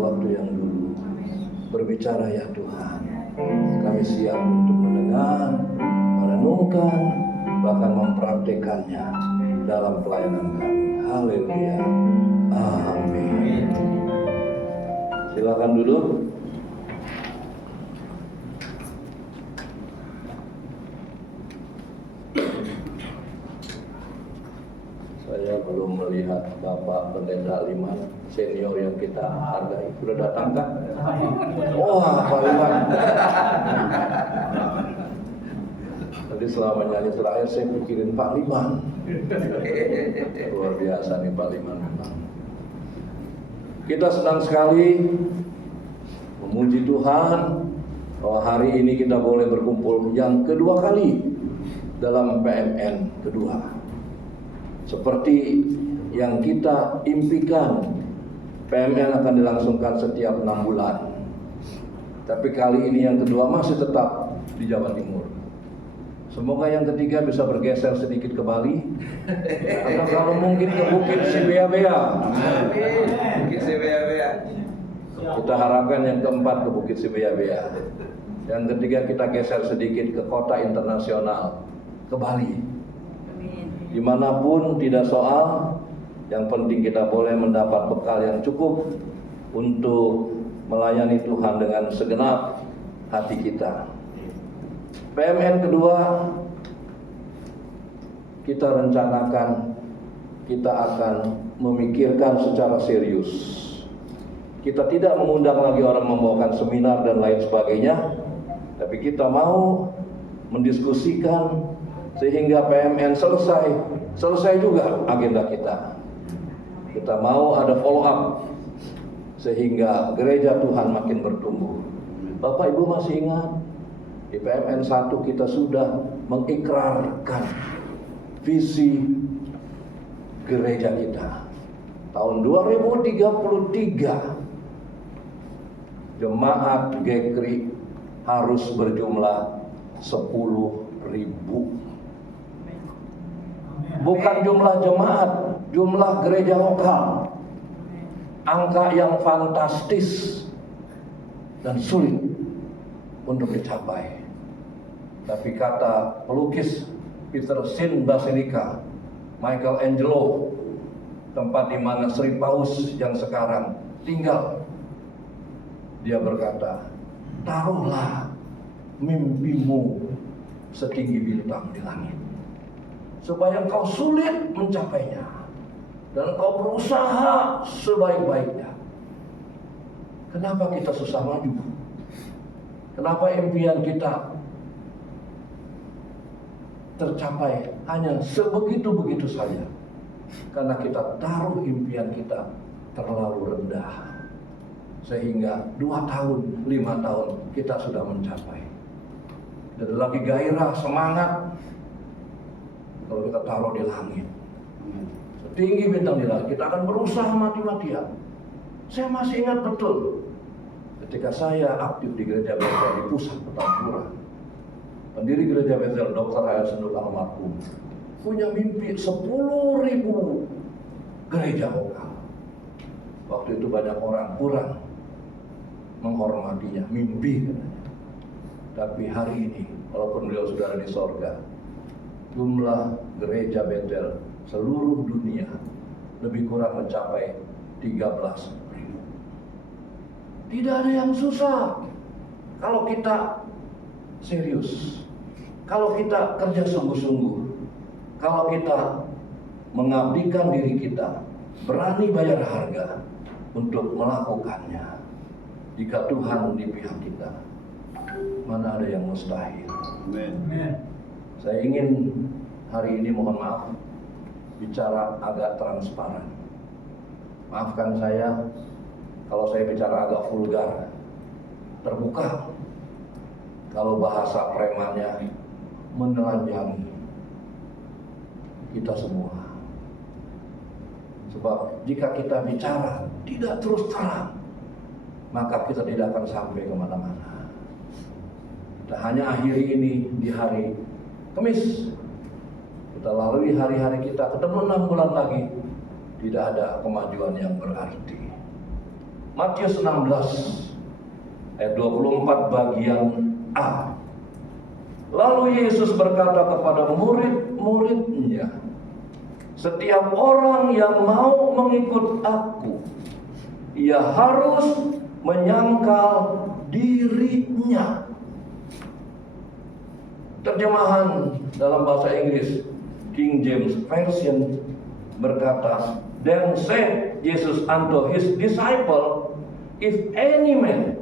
waktu yang dulu. Berbicara ya Tuhan, kami siap untuk mendengar, merenungkan, bahkan mempraktekannya dalam pelayanan kami. Haleluya. Amin. Silakan duduk. Saya belum melihat Bapak Pendeta Liman senior yang kita hargai. Sudah datang kan? Wah, Pak Liman. Tadi selama nyanyi terakhir saya pikirin Pak Liman. Luar biasa nih Pak Liman memang. Kita senang sekali memuji Tuhan bahwa hari ini kita boleh berkumpul yang kedua kali dalam PMN kedua. Seperti yang kita impikan, PMN akan dilangsungkan setiap 6 bulan. Tapi kali ini yang kedua masih tetap di Jawa Timur. Semoga yang ketiga bisa bergeser sedikit ke Bali, atau kalau mungkin ke Bukit Sibea-bea. Bukit Sibea-bea. Kita harapkan yang keempat ke Bukit Sibea-bea. Yang ketiga kita geser sedikit ke kota internasional, ke Bali. Dimanapun tidak soal, yang penting kita boleh mendapat bekal yang cukup untuk melayani Tuhan dengan segenap hati kita. PMN kedua, kita rencanakan kita akan memikirkan secara serius. Kita tidak mengundang lagi orang membawakan seminar dan lain sebagainya, tapi kita mau mendiskusikan sehingga PMN selesai juga agenda kita. Kita mau ada follow up sehingga gereja Tuhan makin bertumbuh. Bapak Ibu masih ingat di PMN 1 kita sudah mengikrarkan visi gereja kita. Tahun 2033 jemaat GKRI harus berjumlah 10.000. Bukan jumlah jemaat, jumlah gereja lokal. Angka yang fantastis dan sulit untuk dicapai. Tapi kata pelukis Peter Sin Basilica, Michelangelo, tempat di mana Sri Paus yang sekarang tinggal, dia berkata, taruhlah mimpimu setinggi bintang di langit, supaya engkau sulit mencapainya dan engkau berusaha sebaik-baiknya. Kenapa kita susah maju? Kenapa impian kita tercapai hanya sebegitu-begitu saja? Karena kita taruh impian kita terlalu rendah, sehingga 2 tahun, 5 tahun kita sudah mencapai. Dan lagi gairah, semangat. Kalau kita taruh di langit, setinggi bintang di langit, kita akan berusaha mati-matian. Saya masih ingat betul ketika saya aktif di gereja Bethel di pusat Petamburan. Pendiri gereja Bethel, Dr. Hayat Senduk almarhum, punya mimpi 10.000 gereja lokal. Waktu itu banyak orang kurang menghormatinya, mimpi katanya. Tapi hari ini, walaupun beliau sudah ada di sorga, jumlah gereja Bethel seluruh dunia lebih kurang mencapai 13.000. Tidak ada yang susah kalau kita serius, kalau kita kerja sungguh-sungguh, kalau kita mengabdikan diri kita, berani bayar harga untuk melakukannya. Jika Tuhan di pihak kita, mana ada yang mustahil. Amen. Saya ingin hari ini mohon maaf bicara agak transparan. Maafkan saya kalau saya bicara agak vulgar, terbuka. Kalau bahasa premannya menelanjangi kita semua. Sebab jika kita bicara tidak terus terang, maka kita tidak akan sampai kemana-mana. Kita hanya akhiri ini di hari Kamis. Kita lalui hari-hari kita, ketemu 6 bulan lagi, tidak ada kemajuan yang berarti. Matius 16 ayat 24 bagian A. Lalu Yesus berkata kepada murid-muridnya, setiap orang yang mau mengikut aku, ia harus menyangkal dirinya. Terjemahan dalam bahasa Inggris King James Version berkata, "Then said Jesus unto his disciple, if any man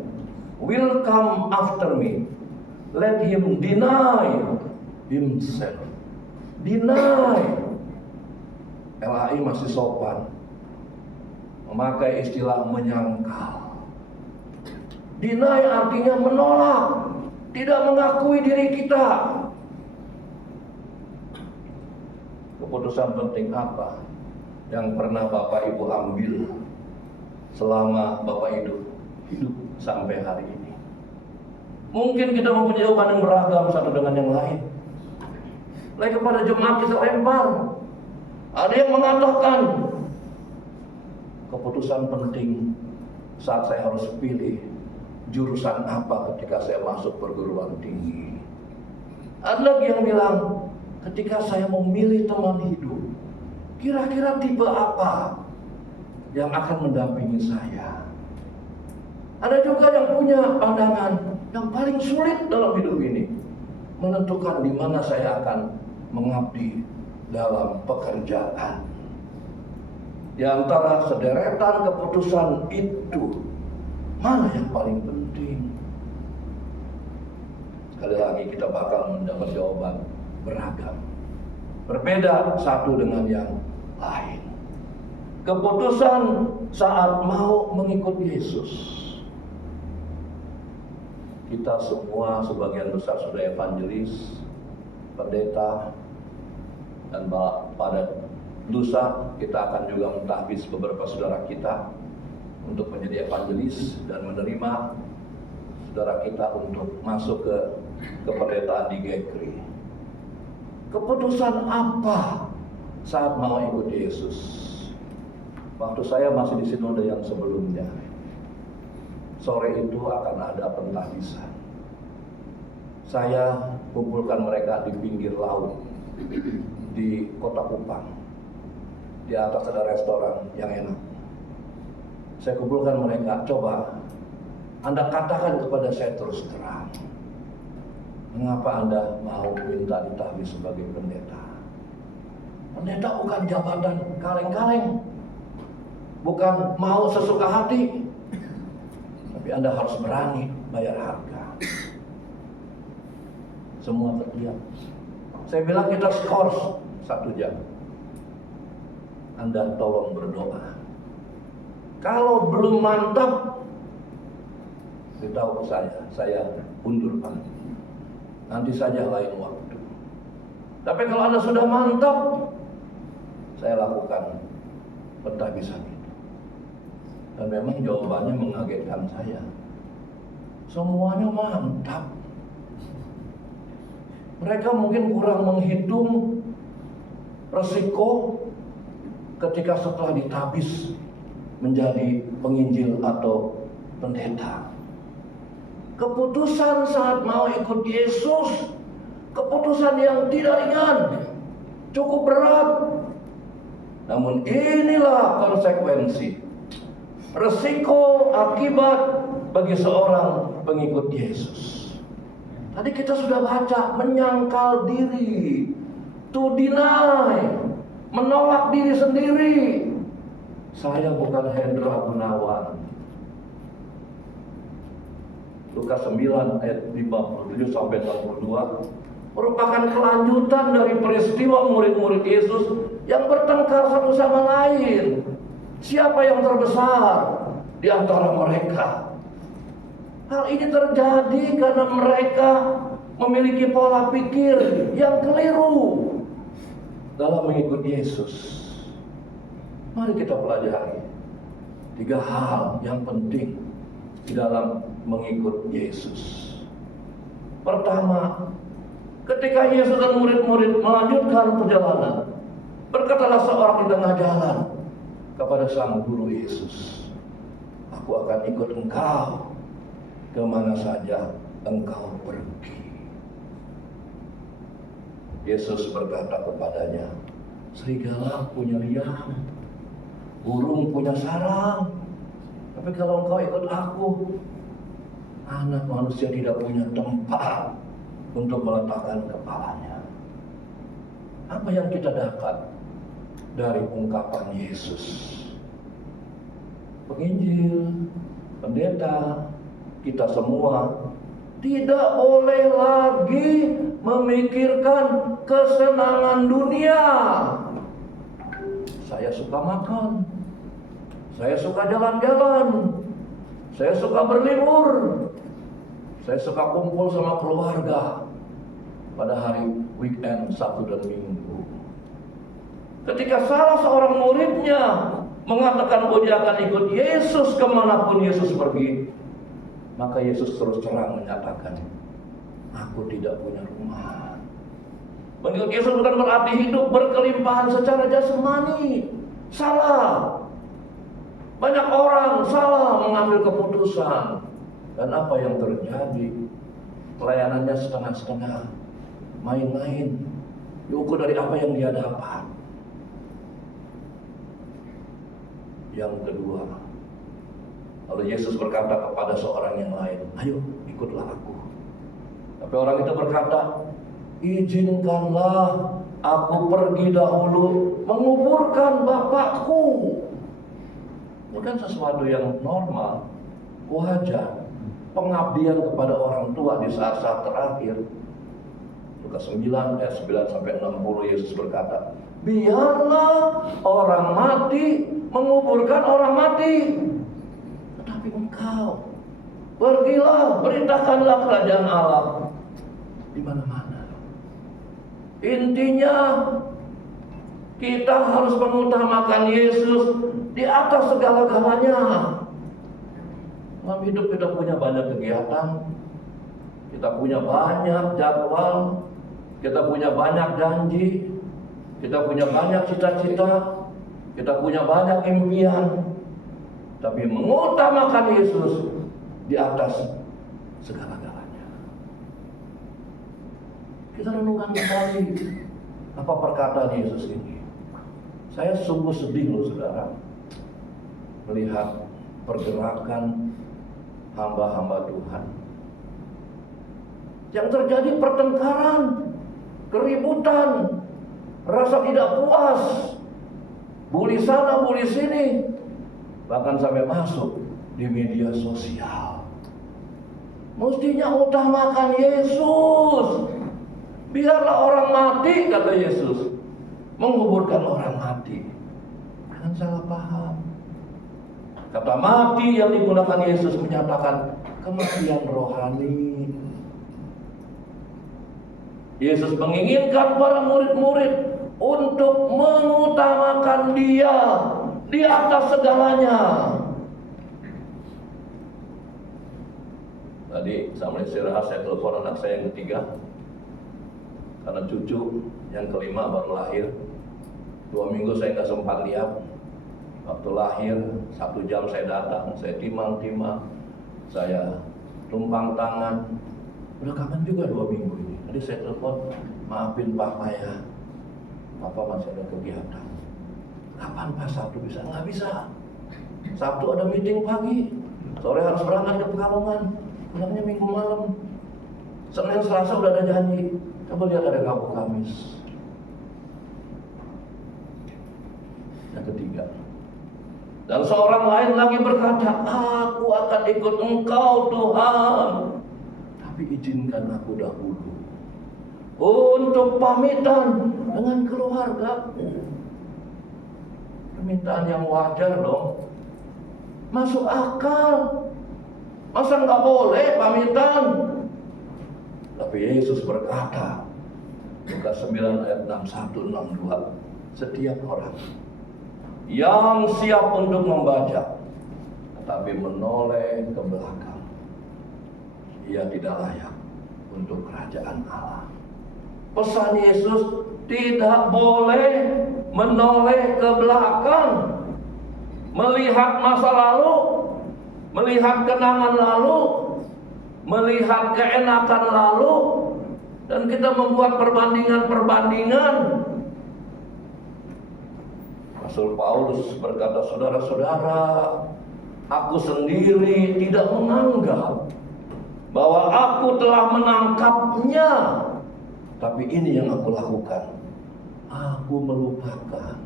will come after me, let him deny himself." Deny. LAI masih sopan memakai istilah menyangkal. Deny artinya menolak, tidak mengakui diri kita. Keputusan penting apa yang pernah Bapak Ibu ambil selama Bapak hidup sampai hari ini? Mungkin kita mempunyai jawaban yang beragam satu dengan yang lain. Lagi kepada jemaat kita lempar. Ada yang mengatakan keputusan penting saat saya harus pilih jurusan apa ketika saya masuk perguruan tinggi. Ada lagi yang bilang ketika saya memilih teman hidup, kira-kira tipe apa yang akan mendampingi saya. Ada juga yang punya pandangan yang paling sulit dalam hidup ini, menentukan di mana saya akan mengabdi dalam pekerjaan. Di antara sederetan keputusan itu, mana yang paling penting? Sekali lagi kita bakal mendapat jawaban beragam, berbeda satu dengan yang lain. Keputusan saat mau mengikut Yesus. Kita semua sebagian besar sudah evangelis, pendeta, dan pada lusa kita akan juga mentahbiz beberapa saudara kita untuk menjadi evangelis dan menerima saudara kita untuk masuk ke kependetaan di GKRI. Keputusan apa saat mau ikut Yesus? Waktu saya masih di sinode yang sebelumnya, sore itu akan ada pentahbizan. Saya kumpulkan mereka di pinggir laut di Kota Kupang. Di atas ada restoran yang enak. Saya kumpulkan mereka, coba Anda katakan kepada saya terus terang, mengapa Anda mau minta ditahbiz sebagai pendeta? Pendeta bukan jabatan kaleng-kaleng, bukan mau sesuka hati, tapi Anda harus berani bayar harga. Semua terdiam. Saya bilang kita skors 1 jam. Anda tolong berdoa. Kalau belum mantap, beritahu saya undurkan. Nanti saja lain waktu. Tapi kalau Anda sudah mantap, saya lakukan pentahbizan itu. Dan memang jawabannya mengagetkan saya. Semuanya mantap. Mereka mungkin kurang menghitung resiko ketika setelah ditahbiz menjadi penginjil atau pendeta. Keputusan saat mau ikut Yesus, keputusan yang tidak ringan, cukup berat. Namun inilah konsekuensi, resiko akibat bagi seorang pengikut Yesus. Tadi kita sudah baca, menyangkal diri, to deny, menolak diri sendiri. Saya bukan Hendra Gunawan. Lukas 9 ayat 57 sampai 62 merupakan kelanjutan dari peristiwa murid-murid Yesus yang bertengkar satu sama lain. Siapa yang terbesar di antara mereka? Hal ini terjadi karena mereka memiliki pola pikir yang keliru dalam mengikuti Yesus. Mari kita pelajari 3 hal yang penting di dalam mengikut Yesus. Pertama, ketika Yesus dan murid-murid melanjutkan perjalanan, berkatalah seorang di tengah jalan kepada sang guru Yesus, Aku akan ikut engkau kemana saja engkau pergi. Yesus berkata kepadanya, serigala punya liang, burung punya sarang, tapi kalau engkau ikut aku, anak manusia tidak punya tempat untuk meletakkan kepalanya. Apa yang kita dapat dari ungkapan Yesus? Penginjil, pendeta, kita semua tidak boleh lagi memikirkan kesenangan dunia. Saya suka makan, saya suka jalan-jalan, saya suka berlibur, saya suka kumpul sama keluarga pada hari weekend, Sabtu dan Minggu. Ketika salah seorang muridnya mengatakan bahwa dia akan ikut Yesus kemanapun Yesus pergi, maka Yesus terus terang menyatakan, aku tidak punya rumah. Mengikut Yesus bukan berarti hidup berkelimpahan secara jasmani. Salah. Banyak orang salah mengambil keputusan. Dan apa yang terjadi? Pelayanannya setengah-setengah, main-main, diukur dari apa yang dia dapat. Yang kedua, lalu Yesus berkata kepada seorang yang lain, ayo ikutlah aku. Tapi orang itu berkata, izinkanlah aku pergi dahulu menguburkan bapakku. Ini kan sesuatu yang normal, wajar. Pengabdian kepada orang tua di saat-saat terakhir. Lukas 9 ayat 9 sampai 60, Yesus berkata, biarlah orang mati menguburkan orang mati, tetapi engkau pergilah, beritakanlah kerajaan Allah di mana-mana. Intinya kita harus mengutamakan Yesus di atas segala-galanya. Dalam hidup kita punya banyak kegiatan, kita punya banyak jadwal, kita punya banyak janji, kita punya banyak cita-cita, kita punya banyak impian, tapi mengutamakan Yesus di atas segala-galanya. Kita renungkan kembali apa perkataan Yesus ini. Saya sungguh sedih loh saudara, melihat pergerakan hamba-hamba Tuhan yang terjadi pertengkaran, keributan, rasa tidak puas, bully sana, bully sini, bahkan sampai masuk di media sosial. Mestinya utamakan Yesus. Biarlah orang mati, kata Yesus, menguburkan orang mati. Jangan salah paham. Kata mati yang digunakan Yesus menyatakan kematian rohani. Yesus menginginkan para murid-murid untuk mengutamakan Dia di atas segalanya. Tadi sambil istirahat saya telepon anak saya yang ketiga, karena cucu yang kelima baru lahir. 2 minggu saya nggak sempat lihat. Waktu lahir 1 jam saya datang, saya timang-timang, saya tumpang tangan. Udah kangen juga 2 minggu ini. Tadi saya telepon, maafin Papa ya, Papa masih ada kegiatan. Kapan Pak Sabtu bisa? Nggak bisa. Sabtu ada meeting pagi, sore harus berangkat ke Pekalongan, pulangnya Minggu malam. Senin Selasa udah ada janji. Coba lihat ada Rabu Kamis. Yang ketiga, dan seorang lain lagi berkata, aku akan ikut engkau Tuhan, tapi izinkan aku dahulu untuk pamitan dengan keluargaku. Permintaan yang wajar dong, masuk akal. Masa nggak boleh pamitan? Tapi Yesus berkata, Lukas 9 ayat 61-62, setiap orang yang siap untuk membaca tetapi menoleh ke belakang, ia tidak layak untuk kerajaan Allah. Pesan Yesus, tidak boleh menoleh ke belakang, melihat masa lalu, melihat kenangan lalu, melihat keenakan lalu, dan kita membuat perbandingan-perbandingan. Rasul Paulus berkata, saudara-saudara, aku sendiri tidak menganggap bahwa aku telah menangkapnya, tapi ini yang aku lakukan. Aku melupakan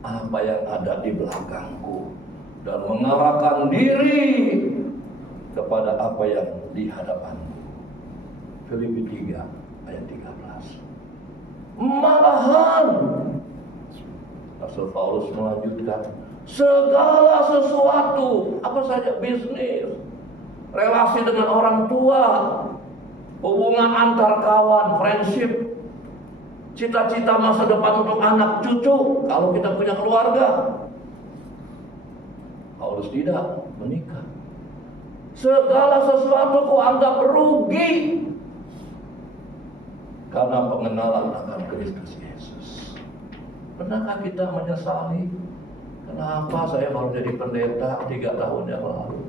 apa yang ada di belakangku dan mengarahkan diri kepada apa yang di hadapanku. Filipi 3 ayat 13. Malahan Rasul Paulus melanjutkan, segala sesuatu, apa saja, bisnis, relasi dengan orang tua, hubungan antar kawan, friendship, cita-cita masa depan untuk anak cucu kalau kita punya keluarga. Paulus tidak menikah. Segala sesuatu ku anggap rugi karena pengenalan akan Kristus Yesus. Pernahkah kita menyesali, kenapa saya baru jadi pendeta 3 tahun yang lalu?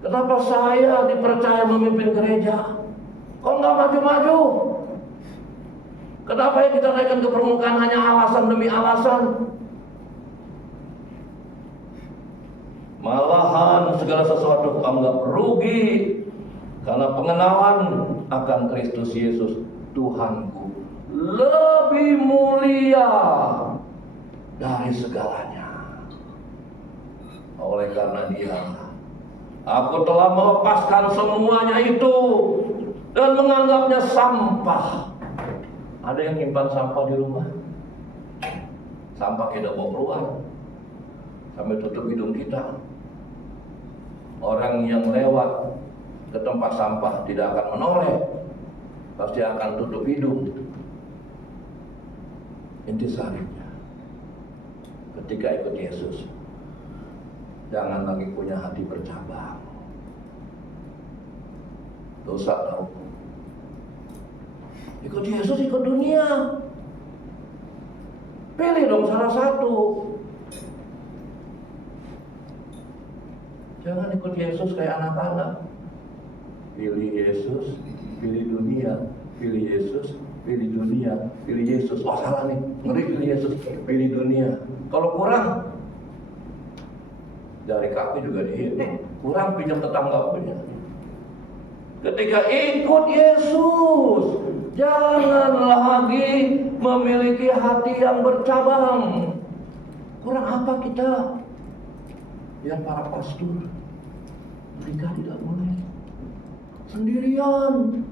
Kenapa saya dipercaya memimpin gereja? Kok nggak maju-maju? Kenapa yang kita naikkan ke permukaan hanya alasan demi alasan? Malahan segala sesuatu anggap rugi karena pengenalan akan Kristus Yesus Tuhanku lebih mulia dari segalanya. Oleh karena Dia, aku telah melepaskan semuanya itu dan menganggapnya sampah. Ada yang nyimpan sampah di rumah? Sampah kita bawa keluar sampai tutup hidung kita. Orang yang lewat ke tempat sampah tidak akan menoleh, pasti akan tutup hidung. Intisarinya, ketika ikut Yesus, jangan lagi punya hati bercabang. Dosa tahu. Ikut Yesus, ikut dunia. Pilih dong salah satu. Jangan ikut Yesus kayak anak-anak. Pilih Yesus, pilih dunia. Pilih Yesus, pilih dunia. Pilih Yesus. Wah, salah nih. Ngeri, pilih Yesus, pilih dunia. Kalau kurang, dari kaki juga dihitung. Kurang, pinjam tetangga punya. Ketika ikut Yesus, jangan lagi memiliki hati yang bercabang. Kurang apa kita? Yang para pastor nikah tidak boleh, sendirian,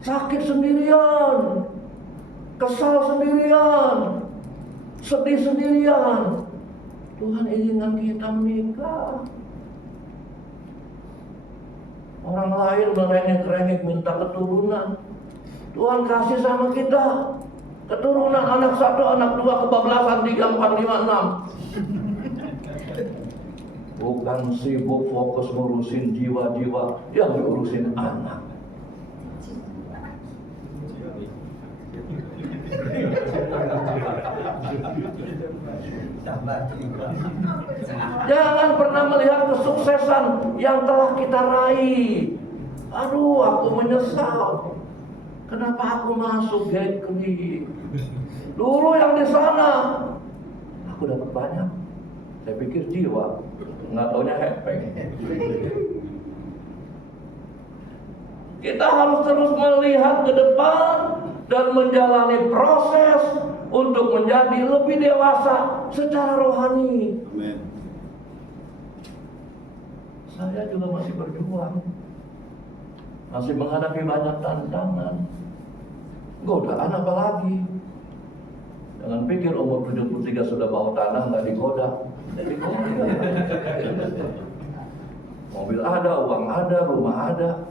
sakit sendirian, kesal sendirian, sedih sendirian. Tuhan izinkan kita menikah. Orang lain merengek-rengek minta keturunan. Tuhan kasih sama kita keturunan, anak 1, anak 2, kebablasan 3, 4, 5, 6. Bukan sibuk fokus ngurusin jiwa-jiwa, yang diurusin anak. Jangan pernah melihat kesuksesan yang telah kita raih. Aduh, aku menyesal. Kenapa aku masuk bakery? Dulu yang di sana aku dapat banyak. Saya pikir jiwa, nggak taunya hepeng. Kita harus terus melihat ke depan dan menjalani proses untuk menjadi lebih dewasa secara rohani. Amin. Saya juga masih berjuang, masih menghadapi banyak tantangan. Godaan apa lagi? Jangan pikir umur 73 sudah bau tanah nggak digoda. Digoda. Mobil ada, uang ada, rumah ada.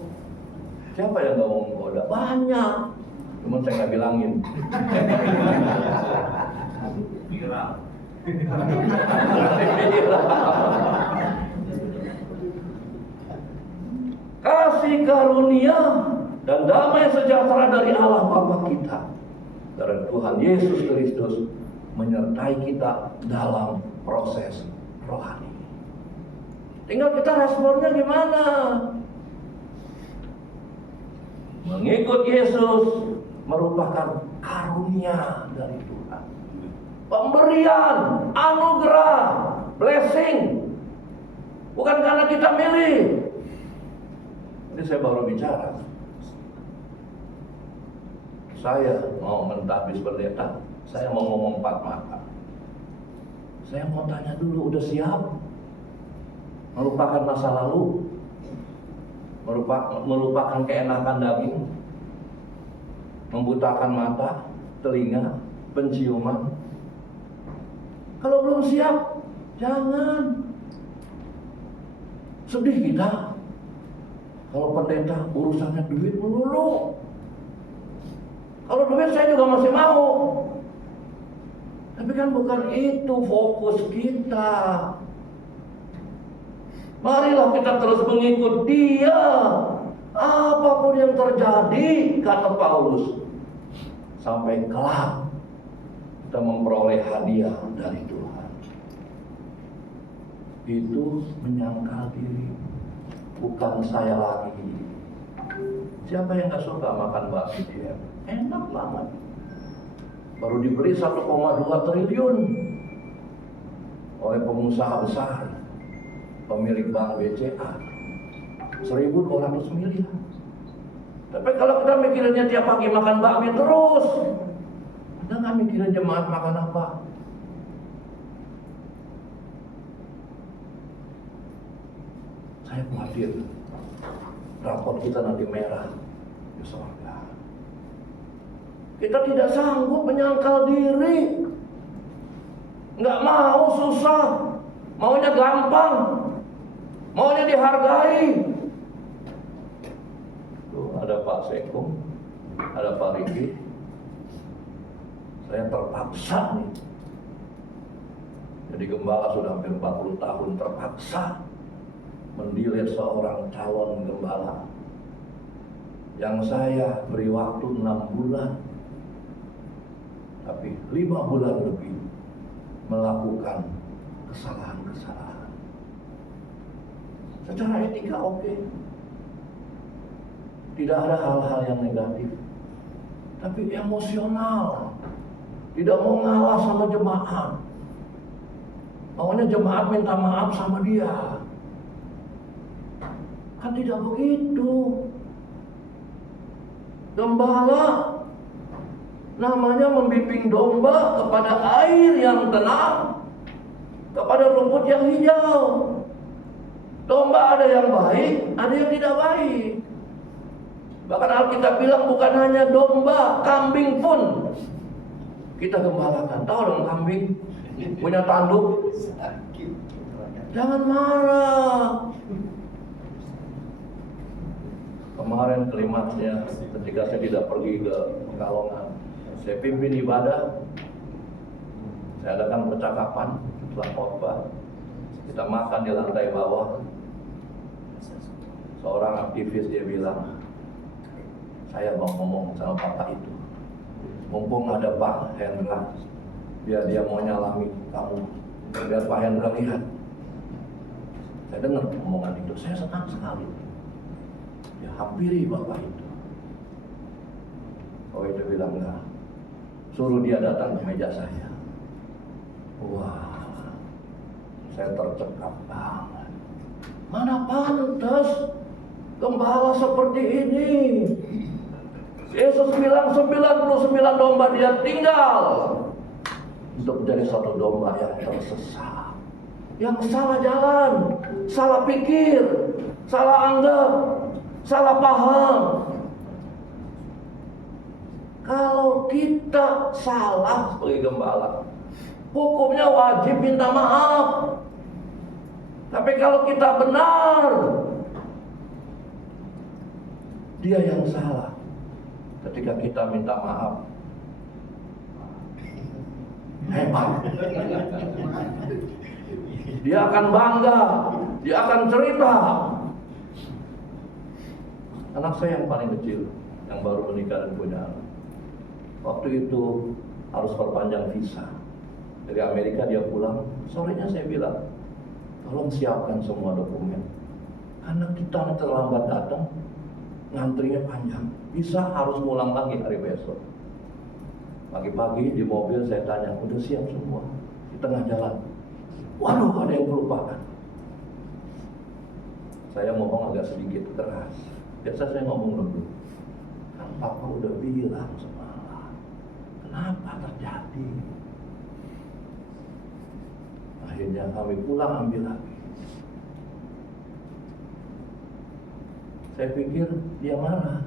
Siapa yang nggak mau menggoda? Banyak. Cuman saya nggak bilangin. Viral. Kasih karunia dan damai sejahtera dari Allah Bapa kita, dari Tuhan Yesus Kristus, menyertai kita dalam proses rohani. Tinggal kita responnya gimana. Mengikut Yesus merupakan karunia dari Tuhan. Pemberian, anugerah, blessing. Bukan karena kita milih. Ini saya baru bicara. Saya mau mentahbis pendeta, saya mau ngomong 4 mata. Saya mau tanya dulu, udah siap? Melupakan masa lalu? Melupakan keenakan daging? Membutakan mata, telinga, penciuman? Kalau belum siap, jangan. Sedih kita kalau pendeta urusannya duit melulu. Kalau duit saya juga masih mau. Tapi kan bukan itu fokus kita. Marilah kita terus mengikut Dia. Apapun yang terjadi, kata Paulus, sampai kelak kita memperoleh hadiah dari Tuhan. Itu menyangkal diri, bukan saya lagi. Siapa yang gak suka makan bakmi dia? Enak banget. Baru diberi 1,2 triliun oleh pengusaha besar, pemilik bank BCA, 1.200 miliar. Tapi kalau kita mikirinnya tiap pagi makan bakmi terus, kita nggak mikirin jemaat makan apa. Saya khawatir rapot kita nanti merah di surga. Kita tidak sanggup menyangkal diri, nggak mau susah, maunya gampang, maunya dihargai. Tuh ada Pak Sekung, ada Pak Riki. Saya terpaksa nih. Jadi gembala sudah hampir 40 tahun terpaksa mendilet seorang calon gembala yang saya beri waktu 6 bulan, tapi 5 bulan lebih melakukan kesalahan-kesalahan. Secara etika oke. Tidak ada hal-hal yang negatif, tapi emosional. Tidak mau ngalah sama jemaat. Maunya jemaat minta maaf sama dia. Kan tidak begitu. Gembala namanya membimbing domba kepada air yang tenang, kepada rumput yang hijau. Domba ada yang baik, ada yang tidak baik. Bahkan Alkitab bilang bukan hanya domba, kambing pun kita gembalakan. Tahu dong kambing punya tanduk. Jangan marah. Kemarin klimaksnya ketika saya tidak pergi ke Pekalongan, saya pimpin ibadah, saya adakan percakapan setelah khotbah. Kita makan di lantai bawah. Seorang aktivis dia bilang, saya mau ngomong sama Bapak itu. Mumpung ada Pak Hendra, biar dia mau nyalami kamu, biar Pak Hendra lihat. Saya dengar omongan itu, saya senang sekali. Ya hampiri Bapak itu. Oh itu bilang enggak, suruh dia datang ke meja saya. Wah, saya tercekap banget. Mana pantas gembala seperti ini. Yesus bilang 99 domba dia tinggal untuk menjadi satu domba yang tersesat, yang salah jalan, salah pikir, salah anggap, salah paham. Kalau kita salah sebagai gembala, hukumnya wajib minta maaf. Tapi kalau kita benar, dia yang salah. Ketika kita minta maaf, hebat. Dia akan bangga, dia akan cerita. Anak saya yang paling kecil, yang baru menikah dan punya anak, waktu itu harus perpanjang visa. Dari Amerika dia pulang, sorenya saya bilang, tolong siapkan semua dokumen. Karena kita terlambat datang, ngantrinya panjang. Bisa harus ngulang lagi hari besok. Pagi-pagi di mobil saya tanya, udah siap semua? Di tengah jalan, waduh ada yang kelupaan. Saya ngomong agak sedikit keras. Biasa saya ngomong lembut. Kan Papa udah bilang semalam, kenapa terjadi? Akhirnya kami pulang ambil lagi. Saya pikir dia marah,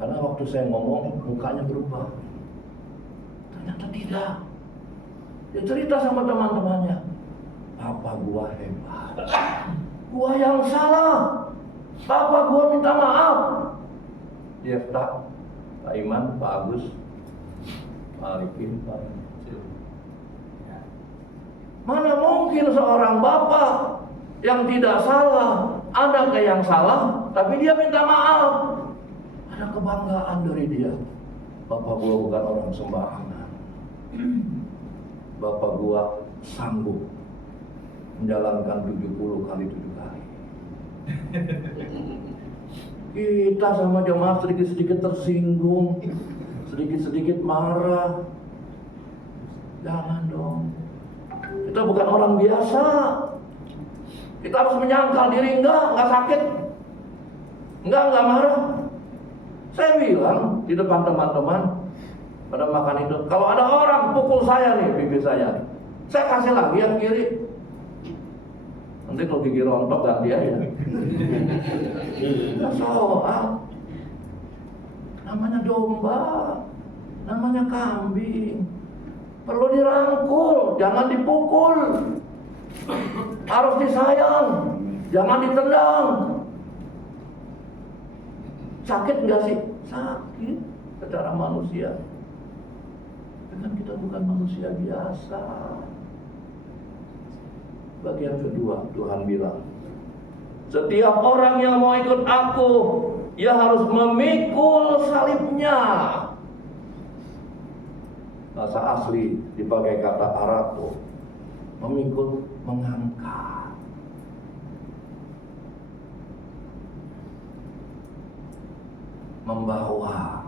karena waktu saya ngomong mukanya berubah. Ternyata tidak. Dia cerita sama teman-temannya, Papa gua hebat, gua yang salah, Papa gua minta maaf. Yefta, Pak Iman, Pak Agus, Pak Arifin, Pak Cil. Mana mungkin seorang bapak yang tidak salah, ada yang salah, tapi dia minta maaf. Ada kebanggaan dari dia. Bapak gua bukan orang sembarangan. Bapak gua sanggup menjalankan 70 kali 7 kali. Kita sama jemaat sedikit-sedikit tersinggung, sedikit-sedikit marah. Jangan dong. Kita bukan orang biasa. Kita harus menyangkal diri, enggak sakit, enggak marah. Saya bilang di depan teman-teman pada makan itu, kalau ada orang pukul saya nih, pipi saya kasih lagi yang kiri. Nanti kalau gigi rontok ganti aja. Nggak soal. Namanya domba, namanya kambing, perlu dirangkul, jangan dipukul. Harus disayang, jangan ditendang. Sakit nggak sih? Sakit secara manusia. Kan kita bukan manusia biasa. Bagian kedua, Tuhan bilang, setiap orang yang mau ikut aku, ia harus memikul salibnya. Bahasa asli dipakai kata arato. Memikul, mengangkat. Membawa.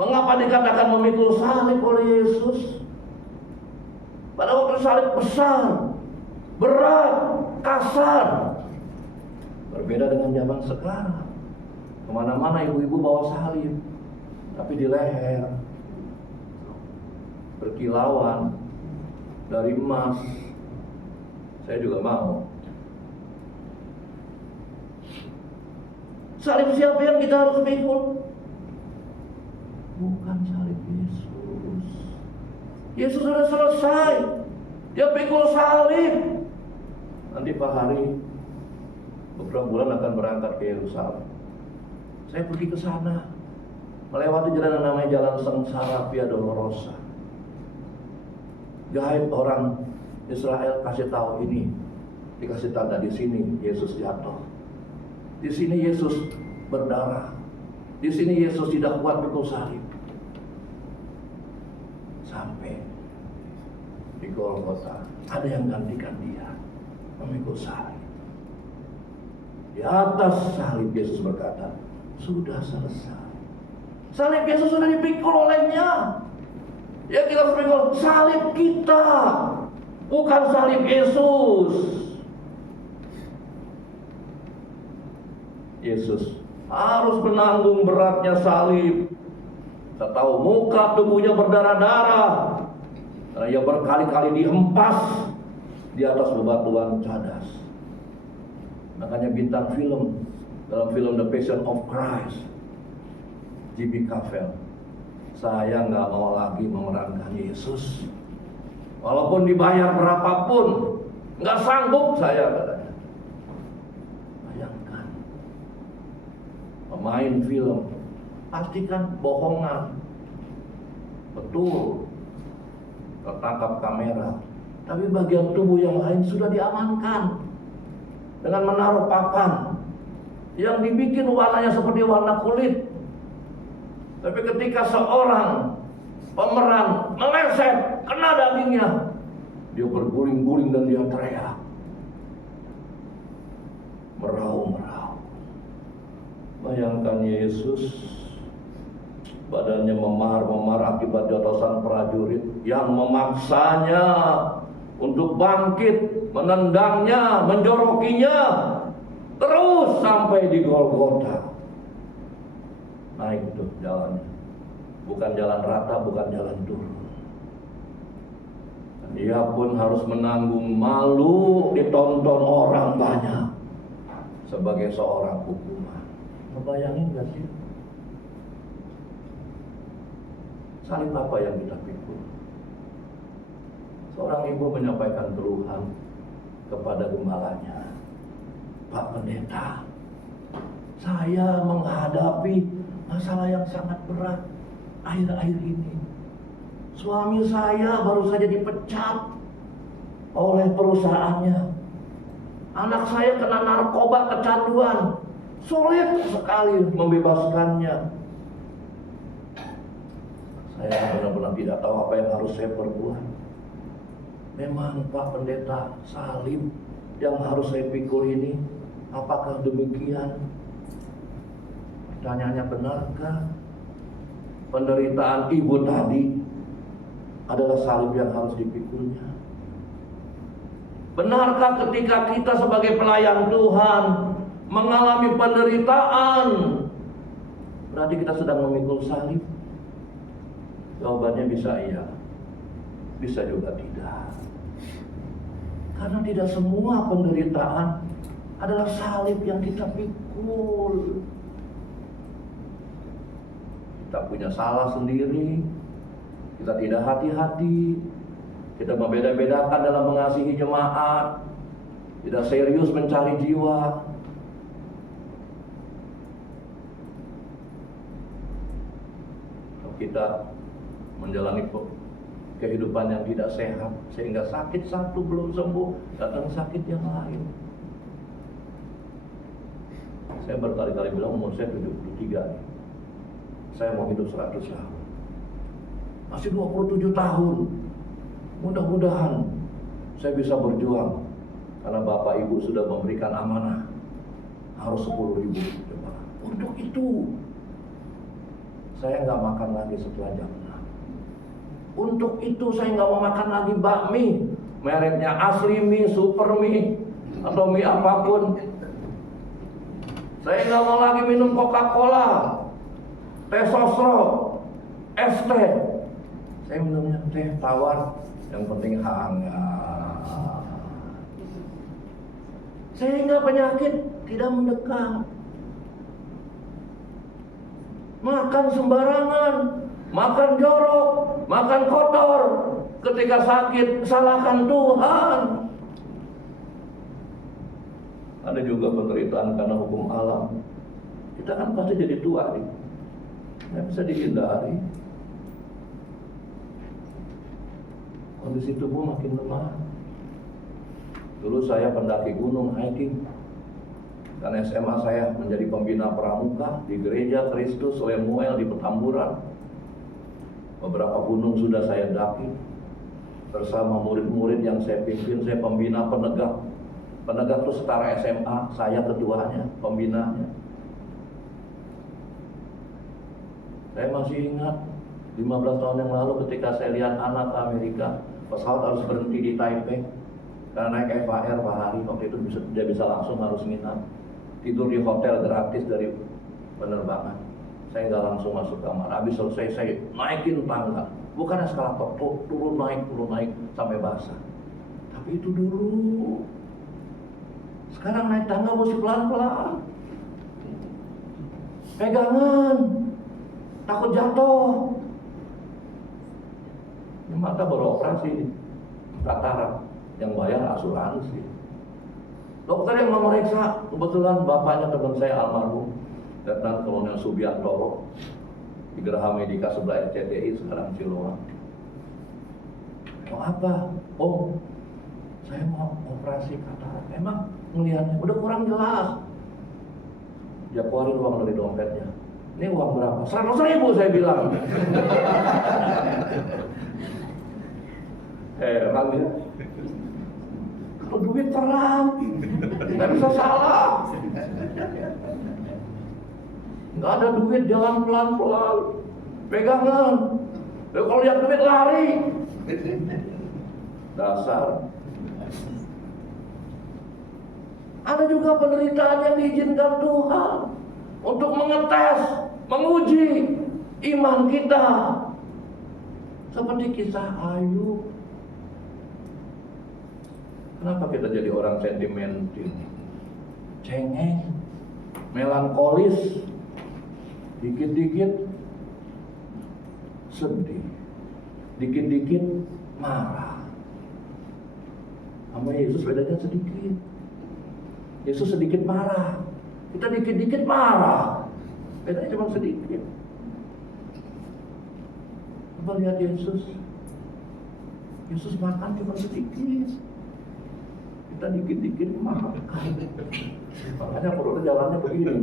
Mengapa dikatakan memikul salib oleh Yesus? Pada waktu salib besar, berat, kasar. Berbeda dengan zaman sekarang. Kemana-mana ibu-ibu bawa salib, tapi di leher. Berkilauan dari emas. Saya juga mau. Salib siapa yang kita harus pikul? Bukan salib Yesus. Yesus sudah selesai. Dia pikul salib. Nanti Pak Hari beberapa bulan akan berangkat ke Yerusalem. Saya pergi ke sana, melewati jalan yang namanya Jalan Sengsara Via Dolorosa. Gaib orang Israel kasih tahu ini, dikasih tanda di sini Yesus jatuh, di sini Yesus berdarah, di sini Yesus tidak kuat pikul salib. Sampai di Golgota ada yang gantikan dia memikul salib. Di atas salib Yesus berkata, sudah selesai. Salib Yesus sudah dipikul olehnya. Ya kita harus pikul salib kita, bukan salib Yesus. Yesus harus menanggung beratnya salib. Kita tahu muka tubuhnya berdarah-darah karena ia berkali-kali dihempas di atas bebatuan cadas. Makanya bintang film dalam film The Passion of Christ, J.B. Cavell, saya nggak mau lagi memerankan Yesus, walaupun dibayar berapapun, nggak sanggup saya, katanya. Bayangkan, pemain film pastikan bohongan, betul, tertangkap kamera, tapi bagian tubuh yang lain sudah diamankan dengan menaruh papan yang dibikin warnanya seperti warna kulit. Tapi ketika seorang pemeran meleset, kena dagingnya, Dia berguling-guling dan dia teriak. Meraung-meraung. Bayangkan Yesus, badannya memar-memar akibat jotosan prajurit yang memaksanya untuk bangkit, menendangnya, menjorokinya, terus sampai di Golgota. Naik itu jalannya, bukan jalan rata, bukan jalan turun. Dia pun harus menanggung malu, ditonton orang banyak sebagai seorang hukuman. Ngebayangin gak sih? Salib apa yang kita pikul? Seorang ibu menyampaikan keluhan kepada gembalanya. Pak Pendeta, saya menghadapi masalah yang sangat berat akhir-akhir ini. Suami saya baru saja dipecat oleh perusahaannya. Anak saya kena narkoba kecanduan. Sulit sekali membebaskannya. Saya benar-benar tidak tahu apa yang harus saya perbuat. Memang Pak Pendeta, salib yang harus saya pikul ini, apakah demikian? Pertanyaannya, benarkah penderitaan ibu tadi adalah salib yang harus dipikulnya? Benarkah ketika kita sebagai pelayan Tuhan mengalami penderitaan, berarti kita sedang memikul salib? Jawabannya bisa iya, bisa juga tidak. Karena tidak semua penderitaan adalah salib yang kita pikul. Kita punya salah sendiri, kita tidak hati-hati, kita membeda-bedakan dalam mengasihi jemaat, tidak serius mencari jiwa. Kita menjalani kehidupan yang tidak sehat, sehingga sakit satu belum sembuh, datang sakit yang lain. Saya berkali-kali bilang umur saya 73, saya mau hidup 100 tahun. Masih 27 tahun. Mudah-mudahan saya bisa berjuang, karena Bapak Ibu sudah memberikan amanah harus 10.000 jemaat. Untuk itu saya nggak makan lagi setelah jam 6. Untuk itu saya nggak mau makan lagi bakmi, mereknya asli mie, super mie, atau mie apapun. Saya nggak mau lagi minum Coca-Cola, teh sosro, es teh. Saya minumnya teh tawar, yang penting hangat. Sehingga penyakit tidak mendekat. Makan sembarangan, makan jorok, makan kotor. Ketika sakit, salahkan Tuhan. Ada juga penderitaan karena hukum alam. Kita kan pasti jadi tua nih, nggak bisa dihindari. Kondisi tubuh makin lemah. Dulu saya pendaki gunung, hiking. Dan SMA saya menjadi pembina pramuka di Gereja Kristus Lemuel di Petamburan. Beberapa gunung sudah saya daki bersama murid-murid yang saya pimpin. Saya pembina penegak. Penegak itu setara SMA, saya ketuanya, pembinanya. Saya masih ingat 15 tahun yang lalu ketika saya lihat anak Amerika, pesawat harus berhenti di Taipei karena naik FAR Pak Hari. Waktu itu dia bisa langsung harus nginap, tidur di hotel gratis dari penerbangan. Saya nggak langsung masuk kamar. Habis selesai saya naikin tangga, bukan eskalator, turun naik sampai basah. Tapi itu dulu. Sekarang naik tangga mesti pelan-pelan, pegangan, takut jatuh. Ini mata baru operasi, katarak, yang bayar asuransi. Dokter yang memeriksa, kebetulan bapaknya teman saya almarhum, Letnan Kolonel Subiantoro, di Geraha Medika sebelah RCTI, sekarang Siloam. Mau apa? Oh, saya mau operasi katarak. Emang ngelihatnya udah kurang jelas. Dia keluarin uang dari dompetnya. Ini uang berapa? 100.000 saya bilang. Heran ya. Kalau duit terang, nggak bisa salah. Nggak ada duit jalan pelan-pelan, pegangan. Kalau lihat duit lari. Dasar. Ada juga penderitaan yang diizinkan Tuhan untuk mengetes, menguji iman kita. Seperti kisah Ayub. Kenapa kita jadi orang sentimental, cengeng, melankolis, dikit-dikit sedih, dikit-dikit marah. Sama Yesus bedanya sedikit. Yesus sedikit marah, kita dikit-dikit marah. Bedanya cuma sedikit. Coba lihat Yesus. Yesus makan cuma sedikit, kita dikit-dikit makan. Makanya perlu jalannya begini.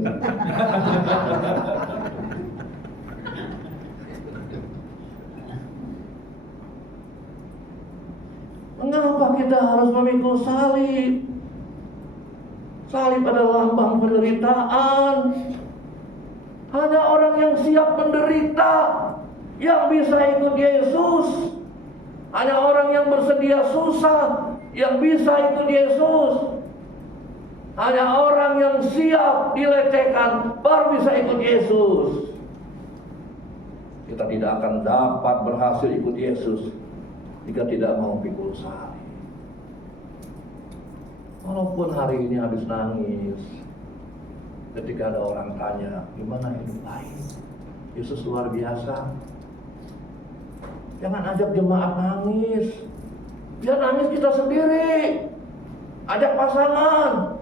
Mengapa kita harus memikul salib? Salib adalah lambang penderitaan. Hanya orang yang siap menderita yang bisa ikut Yesus. Hanya orang yang bersedia susah yang bisa ikut Yesus. Hanya orang yang siap dilecehkan baru bisa ikut Yesus. Kita tidak akan dapat berhasil ikut Yesus jika tidak mau pikul salib. Walaupun hari ini habis nangis ketika ada orang tanya, gimana hidup lain? Yesus luar biasa. Jangan ajak jemaat nangis. Biar nangis kita sendiri. Ajak pasangan.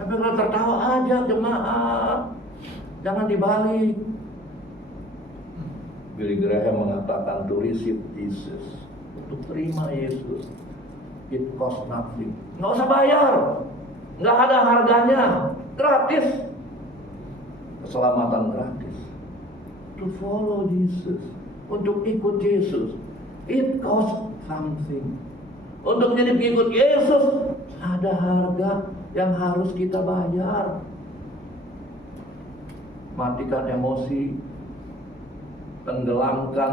Tapi kalau tertawa, ajak jemaat. Jangan dibalik. Billy Graham mengatakan to receive Jesus, untuk terima Yesus, it cost nothing. Nggak usah bayar, nggak ada harganya, gratis. Keselamatan gratis. To follow Jesus, untuk ikut Yesus, it cost something. Untuk menjadi pengikut Yesus ada harga yang harus kita bayar. Matikan emosi, tenggelamkan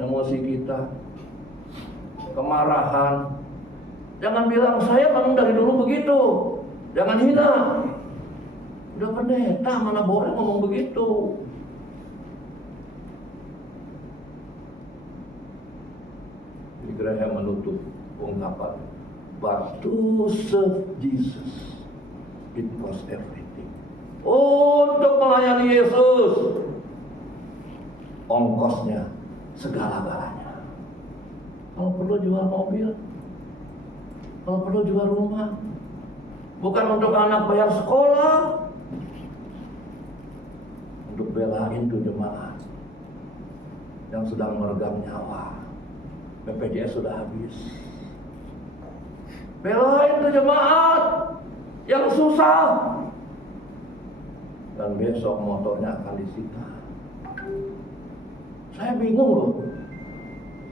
emosi kita, kemarahan. Jangan bilang saya memang dari dulu begitu. Jangan hina. Udah pendeta mana boleh ngomong begitu. Billy Graham menutup ungkapan, but to serve Jesus it was everything. Untuk melayani Yesus ongkosnya segala-galanya. Kalau perlu jual mobil, kalau perlu jual rumah, bukan untuk anak bayar sekolah, untuk belain tuh jemaat yang sedang meregang nyawa. BPJS sudah habis. Belain tuh jemaat yang susah, dan besok motornya akan disita. Saya bingung loh,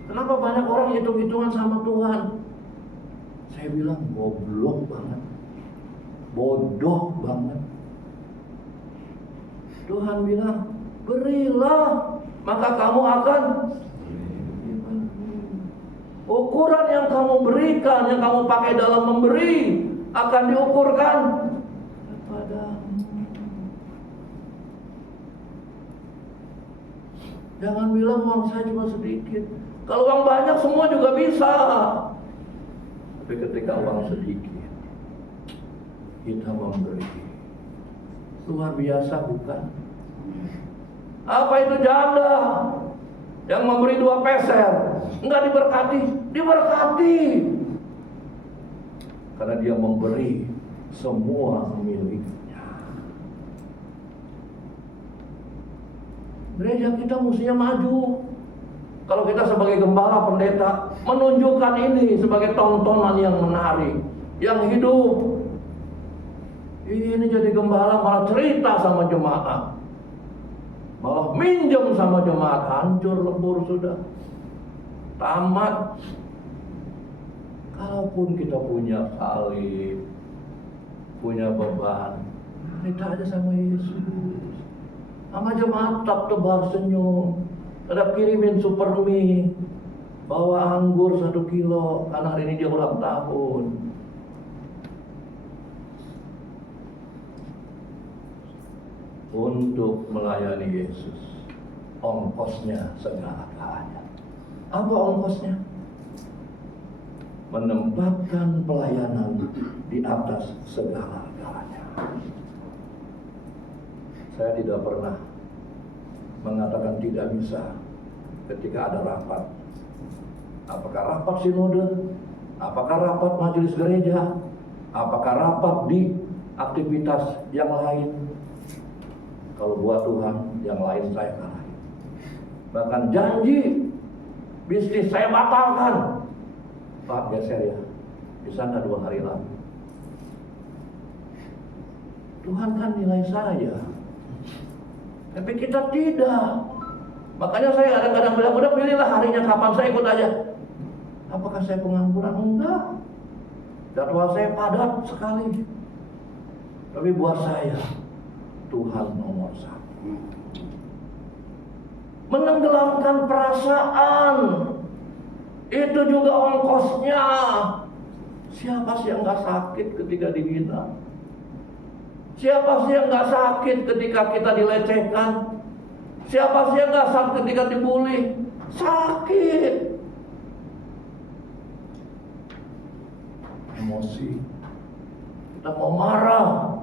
kenapa banyak orang hitung-hitungan sama Tuhan. Saya bilang goblok banget, bodoh banget. Tuhan bilang, berilah maka kamu akan. Ukuran yang kamu berikan, yang kamu pakai dalam memberi, akan diukurkan kepadamu. Jangan bilang uang saya cuma sedikit. Kalau uang banyak semua juga bisa. Tapi ketika uang sedikit, kita memberi. Luar biasa bukan? Apa itu janda yang memberi 2 peser? Enggak diberkati, diberkati. Karena dia memberi semua miliknya. Gereja kita mestinya maju. Kalau kita sebagai gembala pendeta menunjukkan ini sebagai tontonan yang menarik, yang hidup. Ini jadi gembala malah cerita sama jemaat, malah minjem sama jemaat, hancur lebur sudah. Tamat. Kalaupun kita punya salib, punya beban, cerita aja sama Yesus. Sama jemaat tetap tebar senyum. Tetap kirimin super mie, bawa anggur 1 kilo karena hari ini dia ulang tahun. Untuk melayani Yesus, ongkosnya segala-galanya. Apa ongkosnya? Menempatkan pelayanan di atas segala-galanya. Saya tidak pernah mengatakan tidak bisa ketika ada rapat. Apakah rapat sinode? Apakah rapat majelis gereja? Apakah rapat di aktivitas yang lain? Kalau buat Tuhan, yang lain saya kalahin. Bahkan janji bisnis saya batalkan. Pak, geser ya, di sana 2 hari lagi. Tuhan kan nilai saya, tapi kita tidak. Makanya saya kadang-kadang bilang, udah pilihlah harinya kapan, saya ikut aja. Apakah saya pengangguran? Enggak. Jadwal saya padat sekali. Tapi buat saya, Tuhan nomor 1. Menenggelamkan perasaan, itu juga ongkosnya. Siapa sih yang gak sakit ketika dihina? Siapa sih yang gak sakit ketika kita dilecehkan? Siapa sih yang gak sakit ketika dibully? Sakit. Emosi. Kita mau marah.